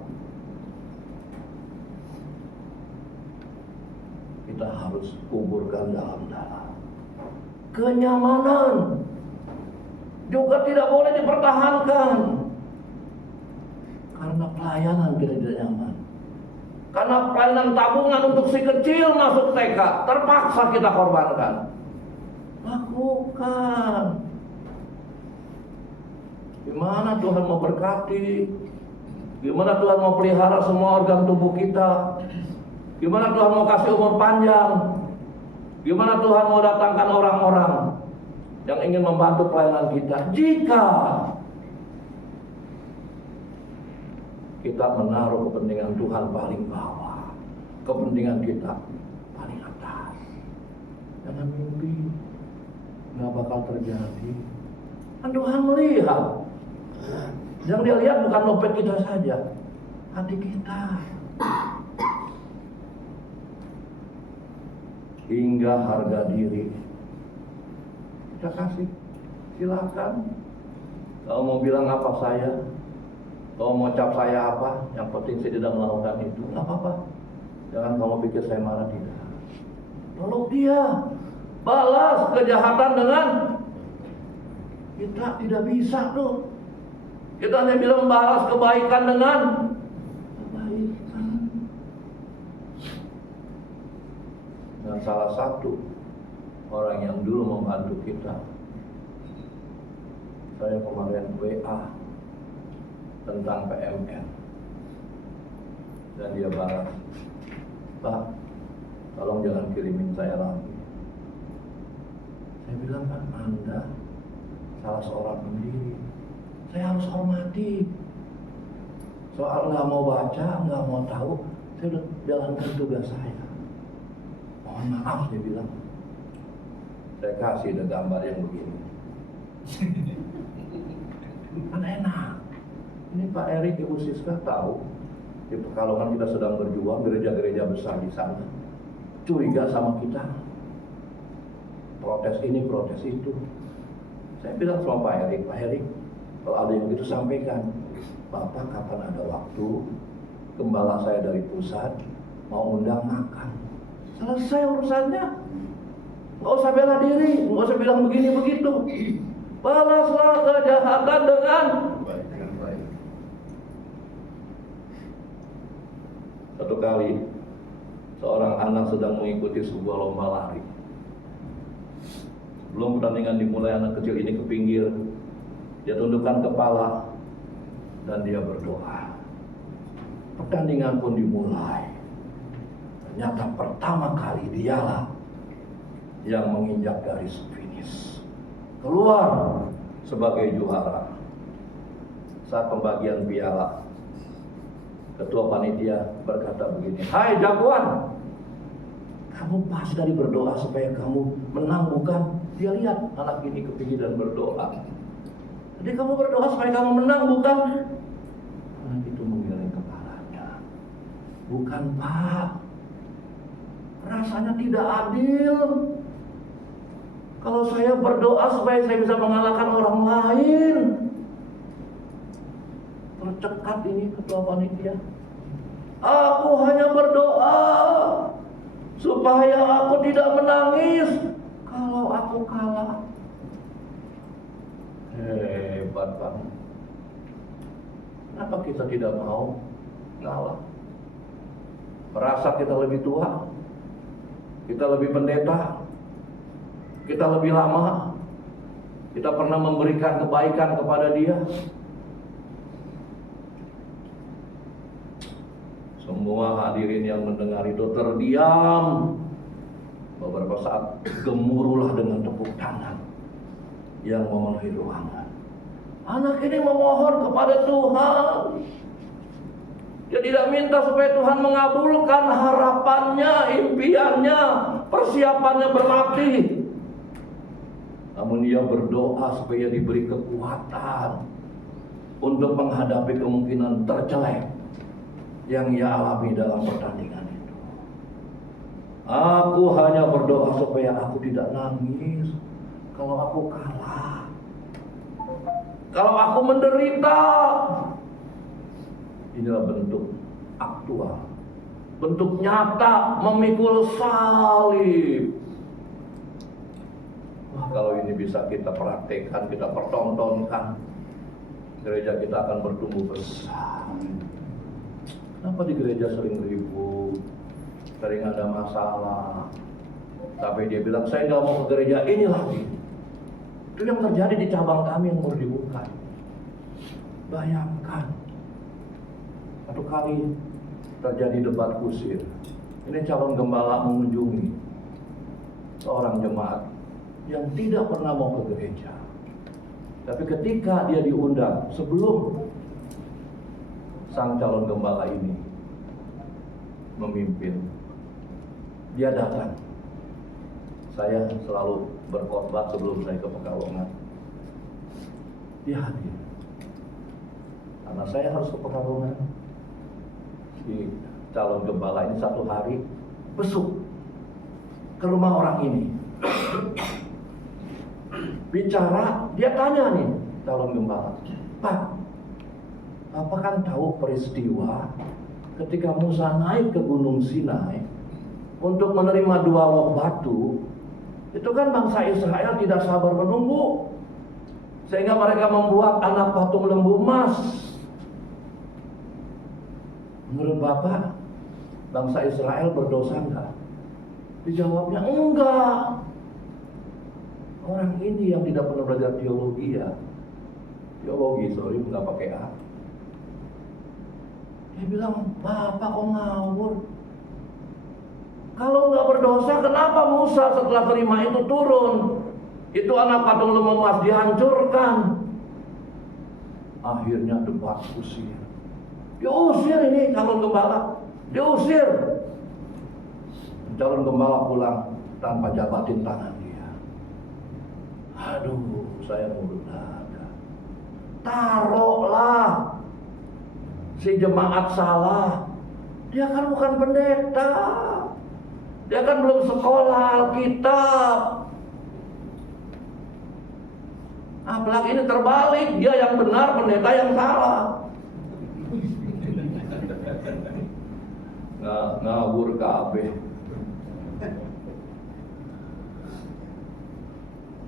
Kita harus kuburkan dalam-dalam. Kenyamanan juga tidak boleh dipertahankan. Karena pelayanan kita tidak nyaman. Karena pelayanan tabungan untuk si kecil masuk TK terpaksa kita korbankan. Lakukan. Gimana Tuhan mau berkati? Gimana Tuhan mau pelihara semua organ tubuh kita? Gimana Tuhan mau kasih umur panjang? Gimana Tuhan mau datangkan orang-orang yang ingin membantu pelayanan kita? Jika kita menaruh kepentingan Tuhan paling bawah, kepentingan kita paling atas. Jangan mimpi, nggak bakal terjadi. Kan Tuhan melihat. Yang dia lihat bukan dompet kita saja, hati kita. Hingga harga diri kita kasih. Silakan. Kalau mau bilang apa saya, kalau mau cap saya apa, yang penting saya tidak melakukan itu, nggak apa-apa. Jangan kamu pikir saya marah, tidak. Peluk dia, balas kejahatan dengan kita tidak bisa tuh. Kita hanya bilang balas kebaikan dengan kebaikan. Dan salah satu orang yang dulu membantu kita, saya kemarin WA tentang PMN, dan dia balas, Pak, tolong jangan kirimin saya lagi. Saya bilang, kan Anda salah seorang pendiri, saya harus hormati. Soal nggak mau baca, nggak mau tahu, saya udah jalankan tugas saya. Mohon maaf, dia bilang. Saya kasih ada gambar yang begini. Kan enak. Ini Pak Erik, Ibu Siska tahu di Pekalongan kita sedang berjuang, gereja-gereja besar di sana curiga sama kita, protes ini, protes itu. Saya bilang sama Pak Erik, kalau ada yang begitu sampaikan, Bapak kapan ada waktu, gembala saya dari pusat mau undang makan, selesai urusannya. Nggak usah bela diri, nggak usah bilang begini begitu. Balaslah kejahatan dengan baik. Satu kali seorang anak sedang mengikuti sebuah lomba lari. Belum pertandingan dimulai, anak kecil ini ke pinggir. Dia tundukkan kepala dan dia berdoa. Pertandingan pun dimulai. Ternyata pertama kali dialah yang menginjak garis finish. Keluar sebagai juara. Saat pembagian piala, ketua panitia berkata begini, "Hai jagoan, kamu pasti tadi berdoa supaya kamu menang bukan? Dia lihat anak ini kepingin dan berdoa. Jadi kamu berdoa supaya kamu menang bukan?" Anak itu menggeleng kepalanya. "Bukan Pak, rasanya tidak adil. Kalau saya berdoa supaya saya bisa mengalahkan orang lain." Tercekat ini ketua panitia. "Aku hanya berdoa supaya aku tidak menangis kalau aku kalah." Hebat banget. Kenapa kita tidak mau ngalah? Merasa kita lebih tua, kita lebih pendeta, kita lebih lama, kita pernah memberikan kebaikan kepada dia. Semua hadirin yang mendengar itu terdiam. Beberapa saat gemuruhlah dengan tepuk tangan yang memenuhi ruangan. Anak ini memohon kepada Tuhan. Dia tidak minta supaya Tuhan mengabulkan harapannya, impiannya, persiapannya berlatih. Namun dia berdoa supaya diberi kekuatan untuk menghadapi kemungkinan terjelek yang ia alami dalam pertandingan itu. "Aku hanya berdoa supaya aku tidak nangis kalau aku kalah, kalau aku menderita." Inilah bentuk aktual, bentuk nyata memikul salib. Wah, kalau ini bisa kita praktekkan, kita pertontonkan, gereja kita akan bertumbuh besar. Kenapa di gereja sering ribut, sering ada masalah, sampai dia bilang, "Saya nggak mau ke gereja ini lagi." Itu yang terjadi di cabang kami yang baru dibuka. Bayangkan, satu kali terjadi debat kusir. Ini calon gembala mengunjungi seorang jemaat yang tidak pernah mau ke gereja. Tapi ketika dia diundang, sebelum sang calon gembala ini memimpin, dia datang. Saya selalu berkhotbah sebelum saya ke Pekalongan. Dia hadir. Karena saya harus ke Pekalongan. Si calon gembala ini satu hari besuk ke rumah orang ini. Bicara, dia tanya nih calon gembala, "Pak, Bapak kan tahu peristiwa ketika Musa naik ke Gunung Sinai untuk menerima 2 log batu. Itu kan bangsa Israel tidak sabar menunggu, sehingga mereka membuat anak patung lembu emas. Menurut Bapak, bangsa Israel berdosa enggak?" Dijawabnya, "Enggak." Orang ini yang tidak pernah belajar teologi, nggak pakai A. Dia bilang, "Bapak kok ngawur? Kalau nggak berdosa, kenapa Musa setelah terima itu turun? Itu anak patung lembu emas dihancurkan." Akhirnya debat kusir. Diusir ini calon gembala, diusir. Calon gembala pulang tanpa jabatin tangan dia. Aduh, saya mulut dada. Taruhlah si jemaat salah. Dia kan bukan pendeta. Dia kan belum sekolah Alkitab. Apalagi ini terbalik, dia yang benar, pendeta yang salah. Ngawur kabeh.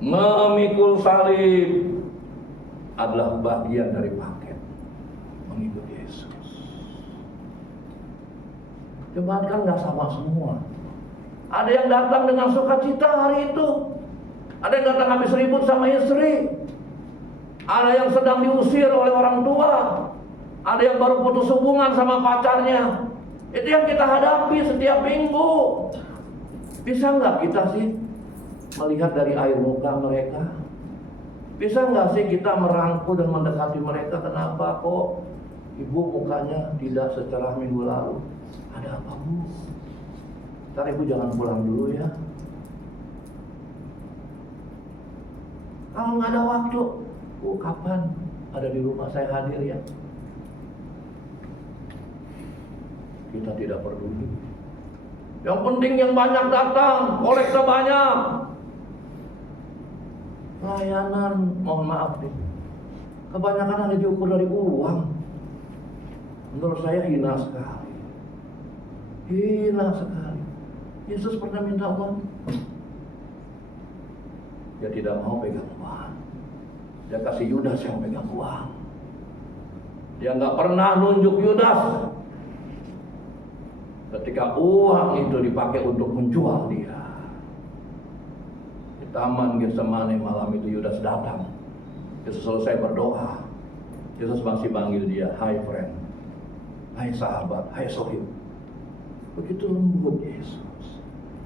Memikul salib adalah bagian dari paket mengikut Yesus. Jemaat kan nggak sama semua. Ada yang datang dengan sukacita hari itu, ada yang datang habis ribut sama istri, ada yang sedang diusir oleh orang tua, ada yang baru putus hubungan sama pacarnya. Itu yang kita hadapi setiap minggu. Bisa nggak kita sih melihat dari air muka mereka? Bisa nggak sih kita merangkul dan mendekati mereka? Kenapa kok ibu mukanya tidak secerah minggu lalu? Ada apa bu? Ntar ibu jangan pulang dulu ya. Kalau nggak ada waktu, bu kapan ada di rumah saya hadir ya? Kita tidak peduli. Yang penting yang banyak datang, kolekta banyak. Layanan, mohon maaf nih, kebanyakan hanya diukur dari uang. Menurut saya hina sekali. Hina sekali. Yesus pernah minta uang? Dia tidak mau pegang uang. Dia kasih Yudas yang pegang uang. Dia nggak pernah nunjuk Yudas ketika uang itu dipakai untuk menjual dia. Di taman Getsemani malam itu Yudas datang. Yesus selesai berdoa. Yesus masih panggil dia, "Hai friend, hai sahabat, hai sohib." Begitu lembut Yesus.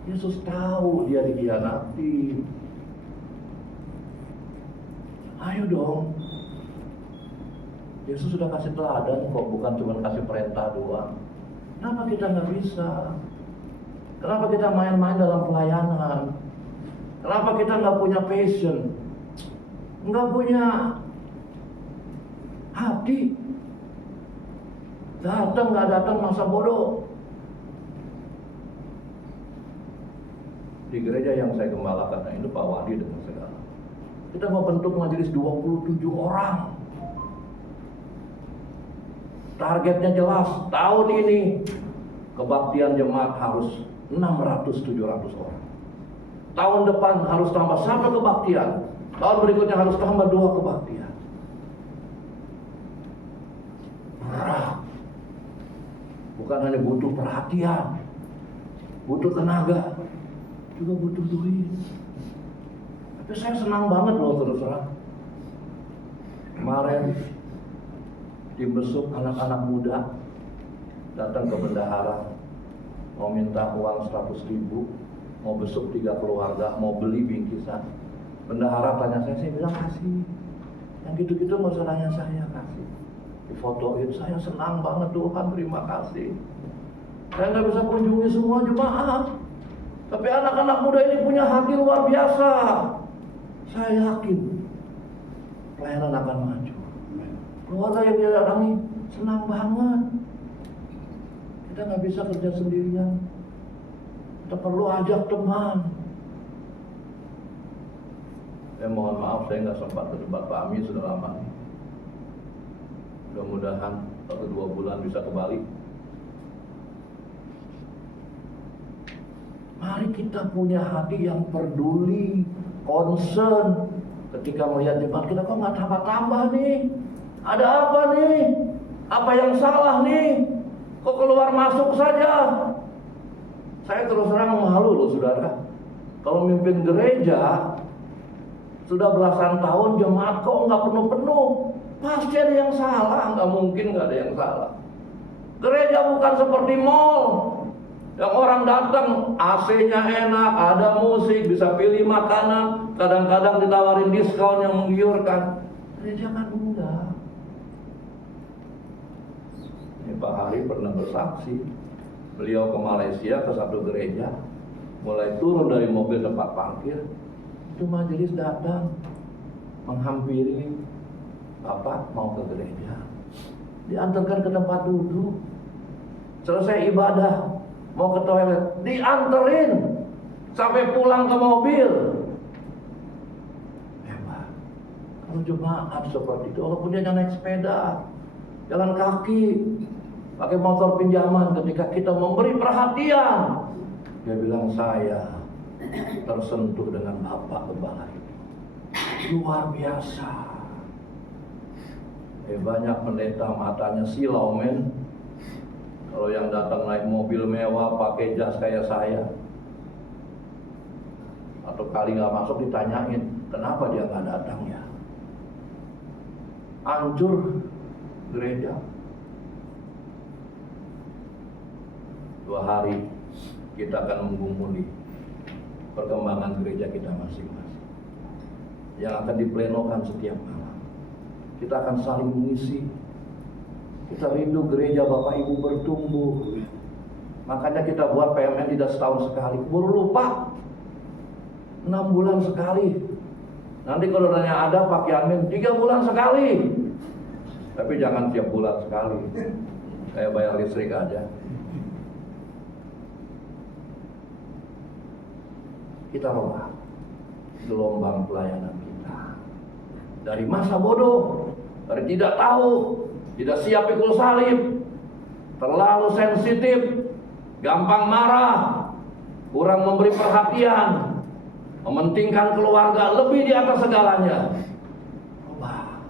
Yesus tahu dia dikhianati. Ayo dong. Yesus sudah kasih teladan kok, bukan cuma kasih perintah doang. Kenapa kita nggak bisa? Kenapa kita main-main dalam pelayanan? Kenapa kita nggak punya passion? Nggak punya hati? Datang nggak datang masa bodoh. Di gereja yang saya gembalakan, nah itu Pak Wadi dengan segala. Kita mau bentuk majelis 27 orang. Targetnya jelas, tahun ini kebaktian jemaat harus 600-700 orang. Tahun depan harus tambah 1 kebaktian. Tahun berikutnya harus tambah 2 kebaktian. Berat. Bukan hanya butuh perhatian, butuh tenaga, juga butuh duit. Tapi saya senang banget loh terus terang. Kemarin tim besuk anak-anak muda datang ke bendahara, mau minta uang 100.000, mau besuk 3 keluarga, mau beli bingkisan. Bendahara tanya saya bilang kasih. Yang gitu-gitu nggak usah tanya saya, kasih. Difotoin, saya senang banget, Tuhan terima kasih. Saya nggak bisa kunjungi semua jemaat, tapi anak-anak muda ini punya hati luar biasa. Saya yakin pelayanan akan maju. Keluarga yang dia datangi senang banget. Kita nggak bisa kerja sendirian. Kita perlu ajak teman. Mohon maaf saya nggak sempat ke tempat Pak Ami sudah lama. Mudah-mudahan 1-2 bulan bisa kembali. Mari kita punya hati yang peduli, concern. Ketika melihat jemaat kita kok nggak tambah-tambah nih. Ada apa nih? Apa yang salah nih? Kok keluar masuk saja? Saya terus terang malu loh saudara. Kalau mimpin gereja sudah belasan tahun jemaat kok nggak penuh-penuh. Pasti ada yang salah, nggak mungkin nggak ada yang salah. Gereja bukan seperti mall yang orang datang AC-nya enak, ada musik, bisa pilih makanan, kadang-kadang ditawarin diskon yang menggiurkan. Gereja kan enggak. Pak Hari pernah bersaksi, beliau ke Malaysia ke satu gereja, mulai turun dari mobil tempat parkir, itu majelis datang menghampiri Bapak mau ke gereja, diantarkan ke tempat duduk, selesai ibadah mau ke toilet, dianterin sampai pulang ke mobil. Hebat. Kalau jemaat seperti itu, walaupun dia naik sepeda, jalan kaki, pakai motor pinjaman, ketika kita memberi perhatian, dia bilang saya tersentuh dengan Bapak Gembala itu. Luar biasa. Banyak pendeta matanya silau men. Kalau yang datang naik mobil mewah, pakai jas kayak saya, atau kali nggak masuk ditanyain, kenapa dia nggak datang ya? Hancur gereja. 2 hari kita akan menggumuli perkembangan gereja kita masing-masing. yang akan diplenokan setiap malam. Kita akan saling mengisi. Kita rindu gereja Bapak Ibu bertumbuh. Makanya kita buat PMN tidak setahun sekali. Keburu lupa. 6 bulan sekali. Nanti kalau nanya ada Pak Yamin 3 bulan sekali. Tapi jangan tiap bulan sekali. Saya bayar listrik aja. Kita rubah gelombang pelayanan kita. Dari masa bodoh, dari tidak tahu, tidak siap pikul salib, terlalu sensitif, gampang marah, kurang memberi perhatian, mementingkan keluarga lebih di atas segalanya. Rubah.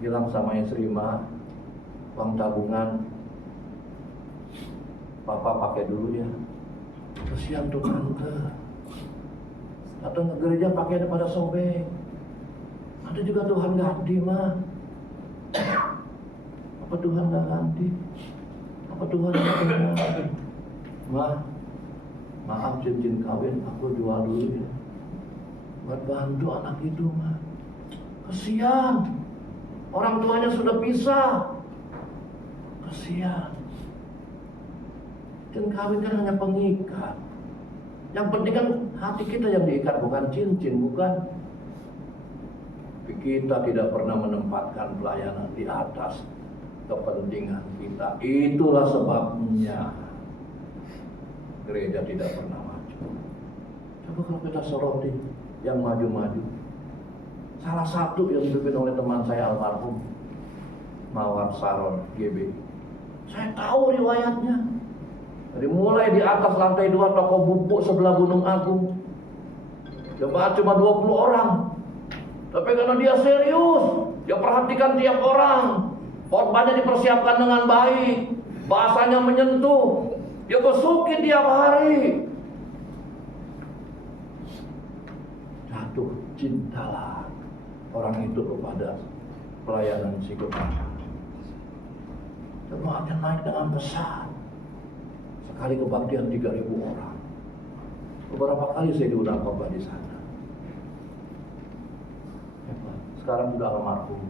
Bilang sama istri, "Ma, uang tabungan Papa pakai dulu ya. Kesian tuh tante. Atau ke gereja pakai pada sobek. Nanti juga Tuhan ganti, Ma. Apa Tuhan gak ganti? Apa Tuhan gak ganti? Ma, maaf cincin kawin aku jual dulu ya. Buat bantu anak itu, Ma. Kesian. Orang tuanya sudah pisah. Kesian. Cincin kawin kan hanya pengikat. Yang penting kan hati kita yang diikat, bukan cincin, bukan. Tapi kita tidak pernah menempatkan pelayanan di atas kepentingan kita. Itulah sebabnya gereja tidak pernah maju. Coba kalau kita soroti yang maju-maju. Salah satu yang dipimpin oleh teman saya almarhum Mawar Saron GB. Saya tahu riwayatnya. Dari mulai di atas lantai 2 toko bubuk sebelah Gunung Agung. Jemaat cuma 20 orang. Tapi karena dia serius, dia perhatikan tiap orang. Khotbahnya dipersiapkan dengan baik, bahasanya menyentuh. Dia besukin tiap hari. Jatuh cintalah orang itu kepada pelayanan psikoterapis. Jemaatnya naik dengan besar. Sekali kebaktian 3.000 orang. Beberapa kali saya diundang khotbah di sana. Sekarang sudah almarhum.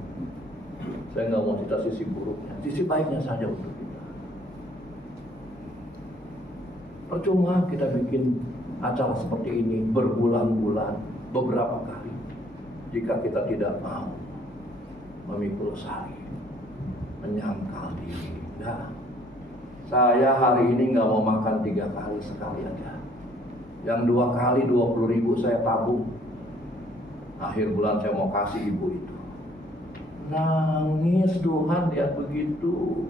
Saya nggak mau cerita sisi buruknya, sisi baiknya saja untuk kita. Percuma kita bikin acara seperti ini berbulan-bulan, beberapa kali, jika kita tidak mau memikul salib, menyangkal diri. Nah, saya hari ini nggak mau makan 3 kali, sekali aja. Yang 2 kali 20.000 saya tabung. Akhir bulan saya mau kasih ibu itu. Nangis Tuhan lihat begitu.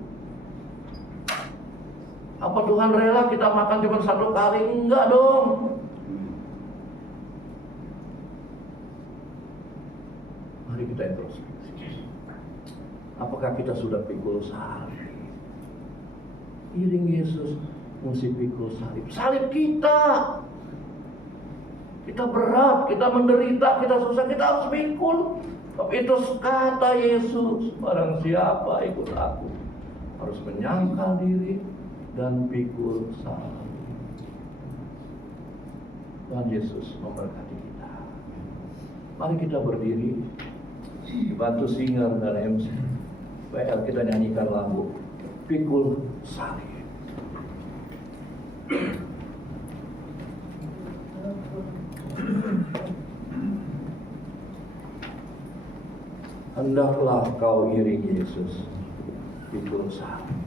Apa Tuhan rela kita makan cuma 1 kali? Enggak dong. Mari kita introspeksi. Apakah kita sudah pikul salib? Iring Yesus mesti pikul salib. Salib kita. Kita berat, kita menderita, kita susah, kita harus pikul. Tapi itu kata Yesus, barang siapa ikut aku harus menyangkal diri dan pikul salib. Tuhan Yesus memberkati kita. Mari kita berdiri, dibantu singer dan MC. Baik, kita nyanyikan lagu Pikul Salib. Hendaklah kau iringi Yesus pikul salib.